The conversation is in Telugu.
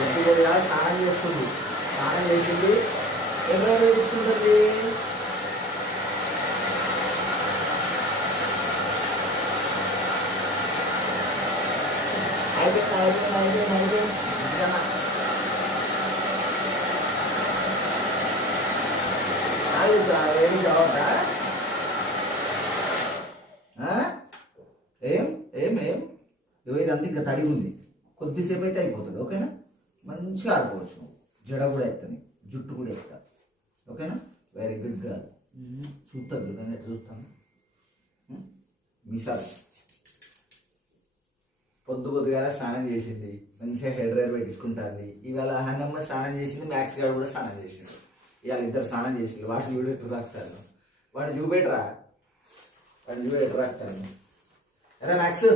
పొద్దుగా స్నానం చేస్తుంది. స్నానం చేసింది. ఎవరు తీసుకుంటుంది? అయిపోయింది. ఏమి కావద్దా? ఏం ఏం ఏం ఇదంతా ఇంకా తడి ఉంది. కొద్దిసేపు అయితే అయిపోతుంది. ఓకేనా? మంచిగా ఆడుకోవచ్చు. నువ్వు జడ కూడా ఎత్తాను, జుట్టు కూడా ఎత్తా. ఓకేనా? Very good girl. చూస్తుంది, నేను ఎట్లా చూస్తాను. మిసాల్ పొద్దుగా స్నానం చేసింది. మంచిగా హెయిర్ డ్రైర్ పెట్టించుకుంటుంది. ఇవాళ హన్నమ్మ స్నానం చేసింది, మ్యాక్స్ గారు కూడా స్నానం చేసిండు. ఇవాళ ఇద్దరు స్నానం చేసిండు. వాడు చూడు ఎట్లా రాస్తాను. వాడు చూపెట్టరా, వాడు చూడు ఎట్లా రాస్తాను. అరే మ్యాక్స్